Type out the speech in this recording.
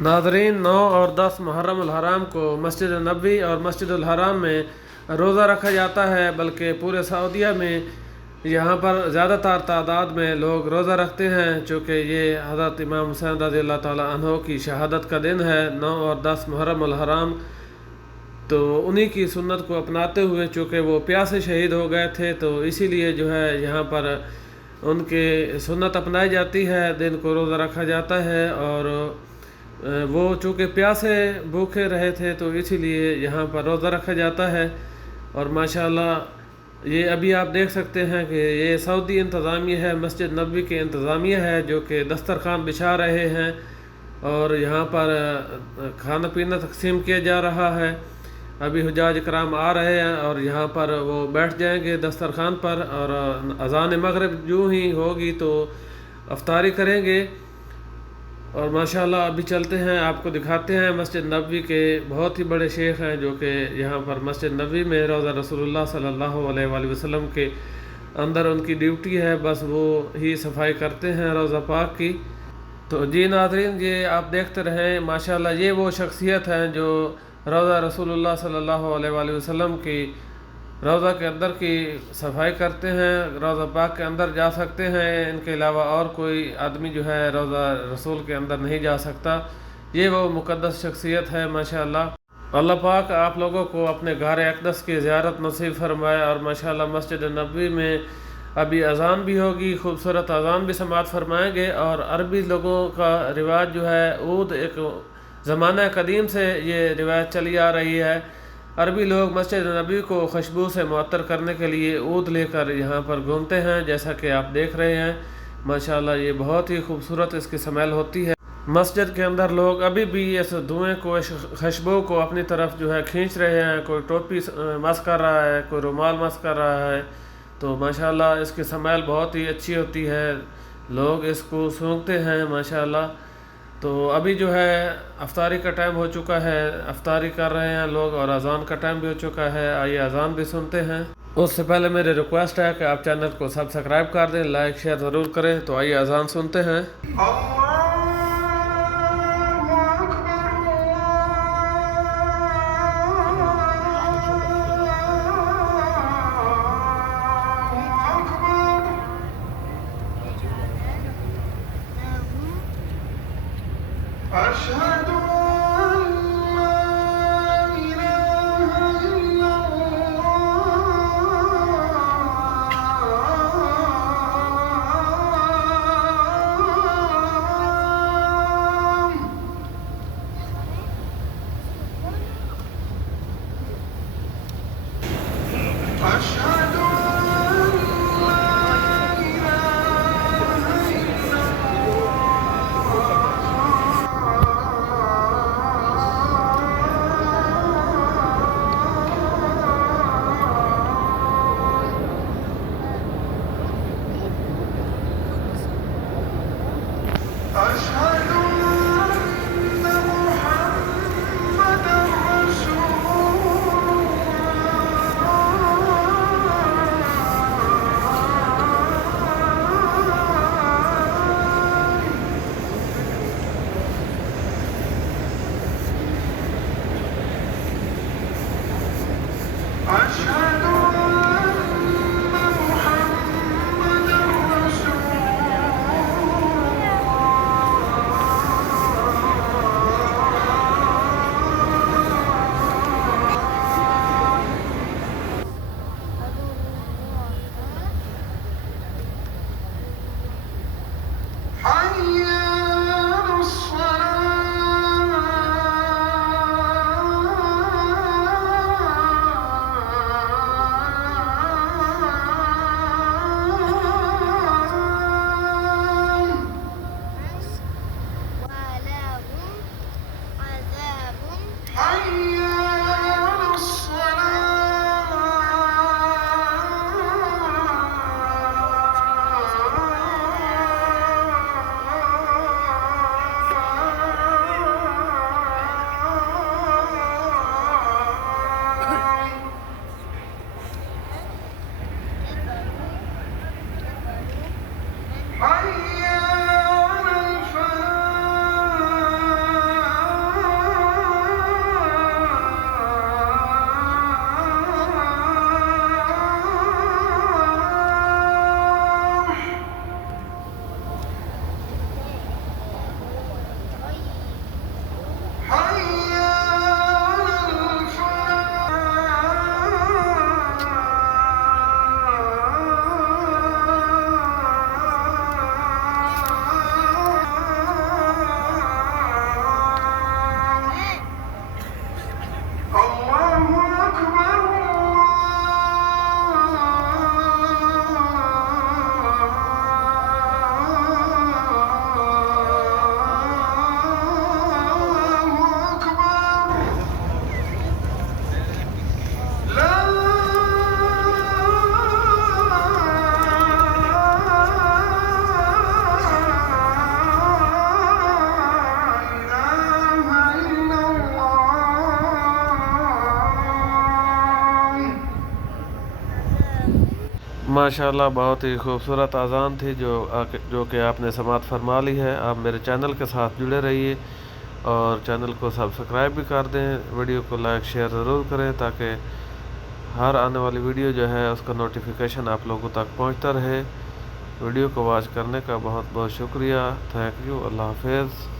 ناظرین، 9 اور 10 محرم الحرام کو مسجد نبوی اور مسجد الحرام میں روزہ رکھا جاتا ہے، بلکہ پورے سعودیہ میں یہاں پر زیادہ تر تعداد میں لوگ روزہ رکھتے ہیں، چونکہ یہ حضرت امام حسین رضی اللہ تعالیٰ عنہ کی شہادت کا دن ہے، 9 اور 10 محرم الحرام۔ تو انہی کی سنت کو اپناتے ہوئے چونکہ وہ پیاسے شہید ہو گئے تھے، تو اسی لیے جو ہے یہاں پر ان کے سنت اپنائی جاتی ہے، دن کو روزہ رکھا جاتا ہے، اور وہ چونکہ پیاسے بھوکے رہے تھے تو اسی لیے یہاں پر روزہ رکھا جاتا ہے۔ اور ماشاءاللہ یہ ابھی آپ دیکھ سکتے ہیں کہ یہ سعودی انتظامیہ ہے، مسجد نبوی کے انتظامیہ ہے، جو کہ دسترخوان بچھا رہے ہیں اور یہاں پر کھانا پینا تقسیم کیا جا رہا ہے۔ ابھی حجاج کرام آ رہے ہیں اور یہاں پر وہ بیٹھ جائیں گے دسترخوان پر، اور اذان مغرب جو ہی ہوگی تو افطاری کریں گے۔ اور ماشاءاللہ ابھی چلتے ہیں، آپ کو دکھاتے ہیں مسجد نبوی کے بہت ہی بڑے شیخ ہیں جو کہ یہاں پر مسجد نبوی میں روضہ رسول اللہ صلی اللہ علیہ وآلہ وسلم کے اندر ان کی ڈیوٹی ہے، بس وہ ہی صفائی کرتے ہیں روضہ پاک کی۔ تو جی ناظرین، یہ آپ دیکھتے رہیں، ماشاءاللہ یہ وہ شخصیت ہیں جو روضہ رسول اللہ صلی اللہ علیہ وآلہ وسلم کی روضہ کے اندر کی صفائی کرتے ہیں، روضہ پاک کے اندر جا سکتے ہیں، ان کے علاوہ اور کوئی آدمی جو ہے روضہ رسول کے اندر نہیں جا سکتا۔ یہ وہ مقدس شخصیت ہے ماشاءاللہ۔ اللہ پاک آپ لوگوں کو اپنے غار اقدس کی زیارت نصیب فرمائے، اور ماشاءاللہ مسجد نبوی میں ابھی اذان بھی ہوگی، خوبصورت اذان بھی سماعت فرمائیں گے۔ اور عربی لوگوں کا رواج جو ہے عود، ایک زمانہ قدیم سے یہ روایت چلی آ رہی ہے، عربی لوگ مسجد نبوی کو خوشبو سے معطر کرنے کے لیے عود لے کر یہاں پر گھومتے ہیں، جیسا کہ آپ دیکھ رہے ہیں ماشاءاللہ یہ بہت ہی خوبصورت اس کی سمیل ہوتی ہے۔ مسجد کے اندر لوگ ابھی بھی اس دھوئیں کو، اس خوشبو کو اپنی طرف جو ہے کھینچ رہے ہیں، کوئی ٹوپی مس کر رہا ہے، کوئی رومال مس کر رہا ہے، تو ماشاءاللہ اس کی سمیل بہت ہی اچھی ہوتی ہے، لوگ اس کو سونگھتے ہیں ماشاءاللہ۔ تو ابھی جو ہے افطاری کا ٹائم ہو چکا ہے، افطاری کر رہے ہیں لوگ، اور اذان کا ٹائم بھی ہو چکا ہے، آئیے اذان بھی سنتے ہیں۔ اس سے پہلے میری ریکویسٹ ہے کہ آپ چینل کو سبسکرائب کر دیں، لائک شیئر ضرور کریں۔ تو آئیے اذان سنتے ہیں۔ أشهد أن لا إله إلا الله أشهد أن لا إله إلا الله ماشاءاللہ بہت ہی خوبصورت اذان تھی جو کہ آپ نے سماعت فرما لی ہے۔ آپ میرے چینل کے ساتھ جڑے رہیے اور چینل کو سبسکرائب بھی کر دیں، ویڈیو کو لائک شیئر ضرور کریں تاکہ ہر آنے والی ویڈیو جو ہے اس کا نوٹیفیکیشن آپ لوگوں تک پہنچتا رہے۔ ویڈیو کو واچ کرنے کا بہت بہت شکریہ، تھینک یو، اللہ حافظ۔